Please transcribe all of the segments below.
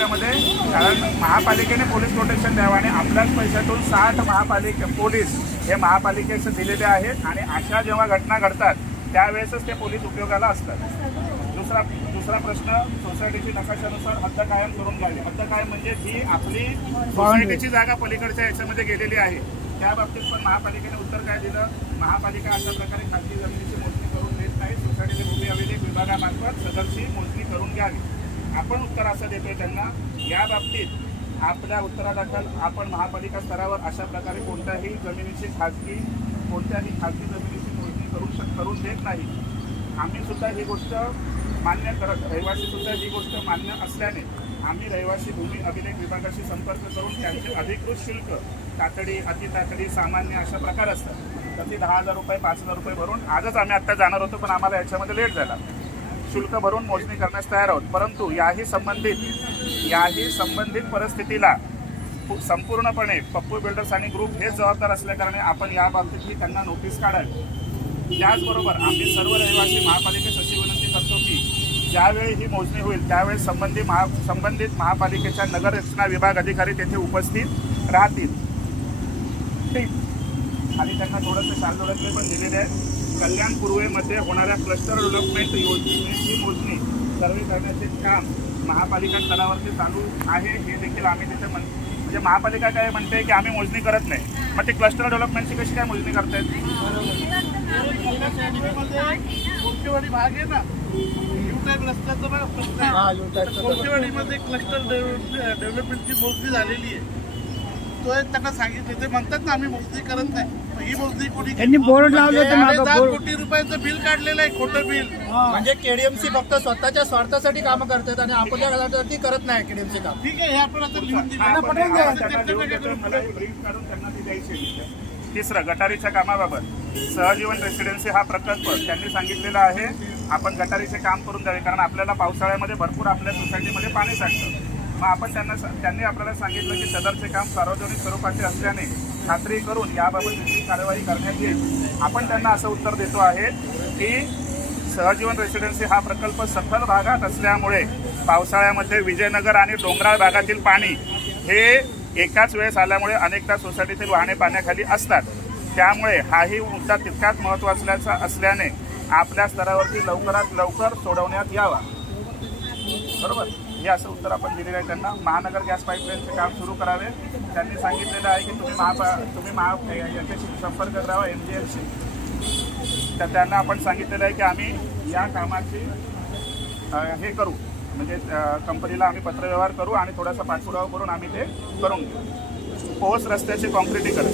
रस्त्यामध्ये कारण महापालिकेने पोलीस प्रोटेक्शन द्यावं आणि आपल्याच पैशातून साठ महापालिके पोलीस हे महापालिकेचं दिलेले आहेत आणि अशा जेव्हा घटना घडतात त्यावेळेसच ते पोलीस उपयोगाला असतात. दुसरा दुसरा प्रश्न सोसायटीची नकाशानुसार हद्द कायम करून घ्यावी. हद्द कायम म्हणजे जी आपली सोसायटीची जागा पलीकडच्या याच्यामध्ये गेलेली आहे. त्या बाबतीत पण महापालिकेने उत्तर काय दिलं? महापालिका अशा प्रकारे खाजगी जमिनीची मोजणी करून देत नाही. सोसायटीचे भूमी अभिलेख विभागामार्फत सदरची मोजणी करून घ्यावी. आपण उत्तर असं देतोय त्यांना या बाबतीत आपल्या उत्तरादाखल आपण महापालिका स्तरावर अशा प्रकारे कोणत्याही जमिनीची खाजगी कोणत्याही खाजगी जमिनीची मोजणी करू शक करून देत नाही. आम्ही सुद्धा ही गोष्ट मान्य करत रहिवासी सुद्धा ही गोष्ट मान्य असल्याने आम्ही रहिवासी भूमी अभिलेख विभागाशी संपर्क करून त्यांचे अधिकृत शुल्क तातडी अतितातडी सामान्य अशा प्रकार असतात. तर ती दहा हजार रुपये पाच हजार रुपये भरून आजच आम्ही आत्ता जाणार होतो पण आम्हाला याच्यामध्ये लेट झाला. शुल्क भरून मोजणी करण्यास तयार आहोत. परंतु याही संबंधित याही संबंधित परिस्थितीला पु- संपूर्णपणे पप्पू बिल्डर्स आणि ग्रुप हेच जबाबदार असल्याकारणे आपण याबाबतीतही त्यांना नोटीस काढावी. त्याचबरोबर आम्ही सर्व रहिवासी महापालिकेस अशी विनंती करतो की ज्यावेळी ही मोजणी होईल त्यावेळी संबंधित महा संबंधित महापालिकेच्या नगररचना विभाग अधिकारी तेथे उपस्थित राहतील. ठीक. आणि त्यांना थोडंसं शालदोळ्यातले पण दिलेले आहे. कल्याण पूर्वेमध्ये होणाऱ्या क्लस्टर डेव्हलपमेंट योजनेची मोजणी सर्वे करण्याचे काम महापालिका स्तरावरती चालू आहे. हे देखील आम्ही तिथे म्हण म्हणजे महापालिका काय म्हणते की आम्ही मोजणी करत नाही. मग ते क्लस्टर डेव्हलपमेंटची कशी काय मोजणी करतायत? कोणतेवाडी भाग आहे ना. कोणतेवाडीमध्ये क्लस्टर डेव्हलपमेंटची मोजणी झालेली आहे. तो एक त्यांना सांगितलं ते म्हणतात ना आम्ही मोजणी करत नाही. ही मोजणी कोणी त्यांनी बोर्ड लावले होते मागं, बोर्ड. कोटी रुपयाचं बिल काढलेलं आहे खोटं बिल. म्हणजे केडीएमसी फक्त स्वतःच्या स्वार्थासाठी कामं करतात आणि आपल्या घरासाठी करत नाही केडीएमसी काम. ठीक आहे हे आपण आता लिहून दिलं. हा, हे. तिसरं गटारीच्या कामाबाबत. सहजीवन रेसिडेन्सी हा प्रकल्प त्यांनी सांगितलेला आहे. आपण गटारीचे काम करून द्यावे कारण आपल्याला पावसाळ्यामध्ये भरपूर आपल्या सोसायटीमध्ये पाणी साठतं. मग आपण त्यांना सा- त्यांनी आपल्याला सांगितलं की सदरचे काम सार्वजनिक स्वरूपाचे असल्याने खात्री करून याबाबत निश्चित कार्यवाही करण्यात येईल. आपण त्यांना असं उत्तर देतो आहे की सहजीवन रेसिडेन्सी हा प्रकल्प सखल भागात असल्यामुळे पावसाळ्यामध्ये विजयनगर आणि डोंगराळ भागातील पाणी हे एकाच वेळेस आल्यामुळे अनेकदा सोसायटीतील वाहने पाण्याखाली असतात. त्यामुळे हाही मुद्दा तितकाच महत्त्वाचा असल्याने आपल्या स्तरावरती लवकरात लवकर सोडवण्यात यावा. बरोबर? हे असं उत्तर आपण दिलेलं आहे त्यांना. महानगर गॅस पाईपलाईनचे काम सुरू करावे. त्यांनी सांगितलेलं आहे की तुम्ही महा तुम्ही महा याच्याशी संपर्क करावा एम जी एलशी तर त्यांना आपण सांगितलेलं आहे की आम्ही या कामाची हे करू. म्हणजे कंपनीला आम्ही पत्रव्यवहार करू आणि थोडासा पाठपुरावा करून आम्ही ते करून घेऊ. पोहोच रस्त्याचे कॉन्क्रिटीकरण.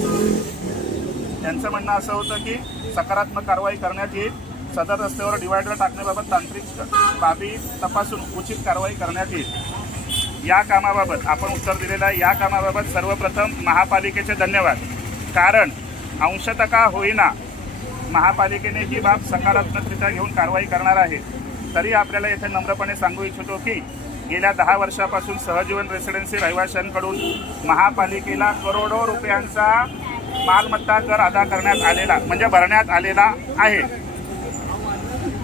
त्यांचं म्हणणं असं होतं की सकारात्मक कारवाई करण्यात येईल. सदर रस्त्यावर डिवायडर टाकण्याबाबत तांत्रिक बाबी तपासून उचित कारवाई करण्यात येईल. या कामाबाबत आपण उत्तर दिलेलं आहे या कामाबाबत सर्वप्रथम महापालिकेचे धन्यवाद. कारण अंशतः का होईना महापालिकेने ही बाब सकारात्मकरित्या घेऊन कारवाई करणार आहे. तरी आपल्याला येथे नम्रपणे सांगू इच्छितो की गेल्या दहा वर्षापासून सहजीवन रेसिडेन्सी रहिवाशांकडून महापालिकेला करोडो रुपयांचा मालमत्ता कर अदा करण्यात आलेला म्हणजे भरण्यात आलेला आहे.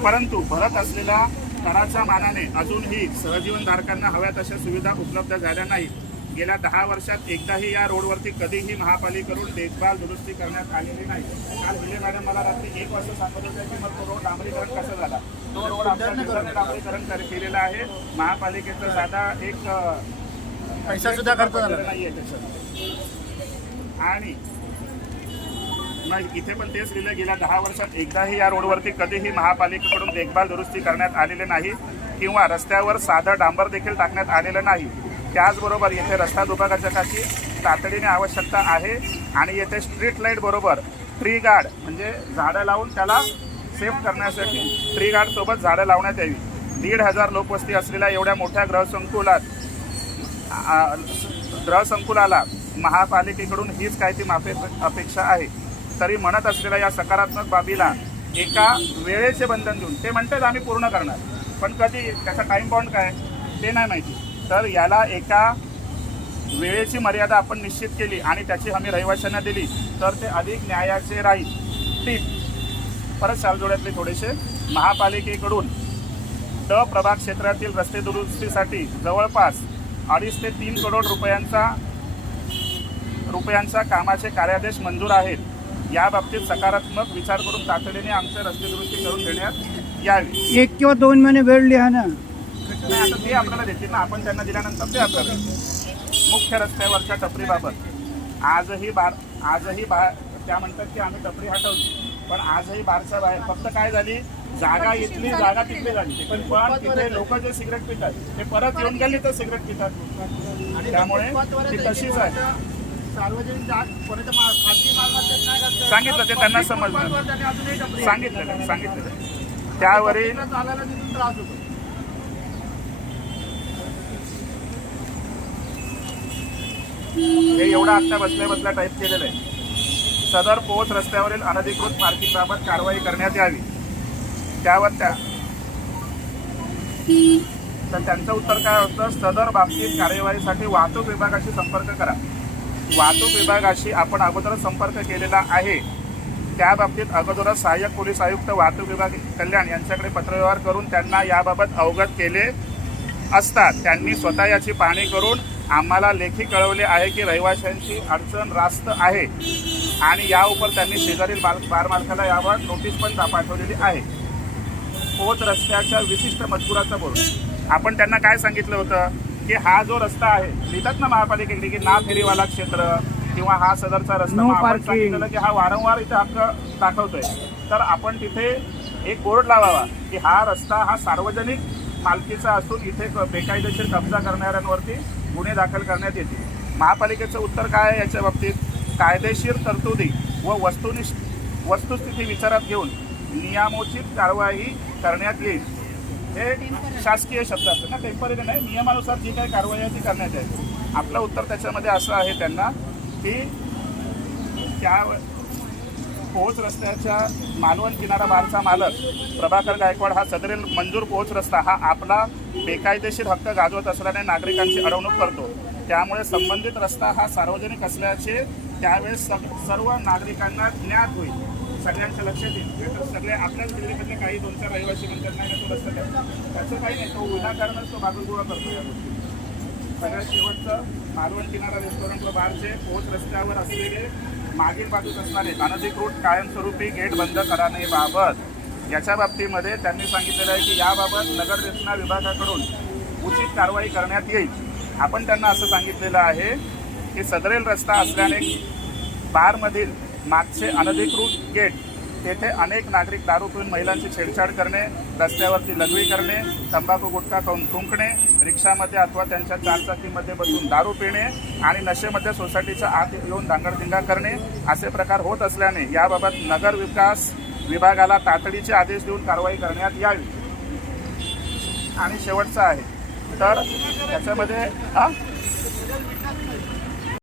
परंतु भरत असलेल्या कराच्या मानाने अजूनही सहजीवनधारकांना हव्या तशा सुविधा उपलब्ध झाल्या नाही गेल्या दहा वर्षात एकदाही या रोडवरती कधीही महापालिकेकडून देखभाल दुरुस्ती करण्यात आलेली नाही. काल विजय मॅडम मला रात्री एक वाजता सांगत होत्या की मग तो रोड डांबरीकरण कसं झाला? तो रोड बिल्डरने डांबरीकरण कर- केलेला आहे. महापालिकेचा साधा एक पैसा सुद्धा खर्च झाला नाही आहे त्याच्यात आणि मग इथे पण तेच लिहिलं गेल्या दहा वर्षात एकदाही या रोडवरती कधीही महापालिकेकडून देखभाल दुरुस्ती करण्यात आलेले नाही किंवा रस्त्यावर साधं डांबर देखील टाकण्यात आलेलं नाही. त्याचबरोबर येथे रस्ता दुभाजकाची तातडीने आवश्यकता आहे आणि येथे स्ट्रीट लाइट बरोबर ट्री गार्ड म्हणजे झाडं लावून त्याला सेफ करण्यासाठी ट्री गार्ड सोबत झाडं लावण्यात यावी. दीड हजार लोकवस्ती असलेल्या एवढ्या मोठ्या ग्रहसंकुलात ग्रहसंकुलाला महापालिकेकडून हीच काय ती माफे अपेक्षा आहे. तरी म्हणत असलेल्या या सकारात्मक बाबीला एका वेळेचे बंधन देऊन ते म्हणतात आम्ही पूर्ण करणार पण कधी त्याचा टाईम बॉन्ड काय ते नाही माहिती. तर याला एका वेळेची मर्यादा आपण निश्चित केली आणि त्याची हमी रहिवाशांना दिली तर ते अधिक न्यायाचे राहील. टीप परत सालजोड्यातले थोडेसे महापालिकेकडून ड प्रभाग क्षेत्रातील रस्ते दुरुस्तीसाठी जवळपास अडीच ते तीन करोड रुपयांचा रुपयांचा कामाचे कार्यादेश मंजूर आहेत. या बाबतीत सकारात्मक विचार करून तातडीने आमचे रस्ते दुरुस्ती करून देण्यात यावी. एक किंवा दोन महिने वेळ लिहा ना. नाही आता ते आपल्याला देतील ना. आपण त्यांना दिल्यानंतर ते आपल्याला. मुख्य रस्त्यावरच्या टपरीबाबत. आजही बार आजही बार त्या म्हणतात की आम्ही टपरी हटवली. पण आजही बारच्या बाहेर फक्त काय झाली? जागा इथली जागा तिथली झाली. पण पण तिथे लोक जे सिगरेट पितात ते परत येऊन गेले तर सिगरेट पितात. आणि त्यामुळे ती तशीच आहे. सार्वजनिक जाग कोणाच्या मा- खाजगी मालमत्तेत काय करतात? सांगितलं ते त्यांना समजलं. फुटपाथवर त्यांनी अजूनही टपरी सांगितलं सांगितलं त्यावरील पब्लिकला चालायला तिथून त्रास होतो. हे एवढं आत्ता बसल्या बसल्या टाईप केलेलं आहे. सदर पोच रस्त्यावरील अनधिकृत पार्किंगबाबत कारवाई करण्यात यावी. त्यावर त्या तर त्यांचं उत्तर काय होतं? सदर बाबतीत कार्यवाहीसाठी वाहतूक विभागाशी संपर्क करा. वाहतूक विभागाशी आपण अगोदर संपर्क केलेला आहे. त्या बाबतीत अगोदरच सहाय्यक पोलीस आयुक्त वाहतूक विभाग कल्याण यांच्याकडे पत्रव्यवहार करून त्यांना याबाबत अवगत केले असतात. त्यांनी स्वतः याची पाहणी करून आम्हाला लेखी कळवले आहे की रहिवाशांची अडचण रास्त आहे आणि या उपर त्यांनी शेजारील बाल बारमालकाला यावर नोटीस पण पाठवलेली आहे. पोच रस्त्याच्या विशिष्ट मजकुराचा बोल. आपण त्यांना काय सांगितलं होतं? की हा जो रस्ता आहे लिहितात ना महापालिकेकडे की ना फेरीवाला क्षेत्र किंवा हा सदरचा रस्ता No मग आपण parking. सांगितलं की हा वारंवार इथे हक्क दाखवतोय. तर आपण तिथे एक बोर्ड लावावा की हा रस्ता हा सार्वजनिक मालकीचा असून इथे क- बेकायदेशीर कब्जा करणाऱ्यांवरती गुन्हे दाखल करण्यात येतील. महापालिकेचं उत्तर काय आहे याच्या बाबतीत? कायदेशीर तरतुदी व वस्तुनिष्ठ वस्तुस्थिती विचारात घेऊन नियमोचित कारवाई करण्यात येईल. हे शासकीय शब्द असतात ना टेंपररी नाही नियमानुसार जी काही कारवाई आहे ती करण्यात आहे आपलं उत्तर त्याच्यामध्ये असं आहे त्यांना की त्या पोहोच रस्त्याच्या मालवण किनारा बारचा मालक प्रभाकर गायकवाड हा सदरील मंजूर पोहोच रस्ता हा आपला बेकायदेशीर हक्क गाजवत असल्याने नागरिकांची अडवणूक करतो. त्यामुळे संबंधित रस्ता हा सार्वजनिक असल्याचे त्यावेळेस सग- सर्व नागरिकांना ज्ञात होईल. सगळ्यांच्या लक्षात येईल नाहीतर म्हणजे सगळे आपल्याच दिल्लीमधले काही दोन चार रहिवासी म्हणतात नाही ना तो रस्ता त्याचं काही नाही तो विनाकारणच तो बाजूगोळा करतो या गोष्टी. सगळ्यात शेवटचं मालवण किनारा रेस्टॉरंट व बारचे पोच रस्त्यावर असलेले मागील बाजूस असणारे अनधिकृत कायमस्वरूपी गेट बंद करण्याबाबत याच्या बाबतीमध्ये त्यांनी सांगितलेलं आहे की याबाबत नगर रचना विभागाकडून उचित कारवाई करण्यात येईल. आपण त्यांना असं सांगितलेलं आहे की सदरेल रस्ता असल्याने बारमधील मागचे अनधिकृत गेट तेथे अनेक नागरिक दारू पिऊन महिलांची छेडछाड करणे रस्त्यावरती लघवी करणे तंबाखू गुटखा खाऊन थुंकणे रिक्षामध्ये अथवा त्यांच्या चारचाकीमध्ये बसून दारू पिणे आणि नशेमध्ये सोसायटीच्या आत येऊन धांगडधिंगा करणे असे प्रकार होत असल्याने याबाबत नगर विकास विभागाला तातडीचे आदेश देऊन कारवाई करण्यात यावी. आणि शेवटचं आहे. तर त्याच्यामध्ये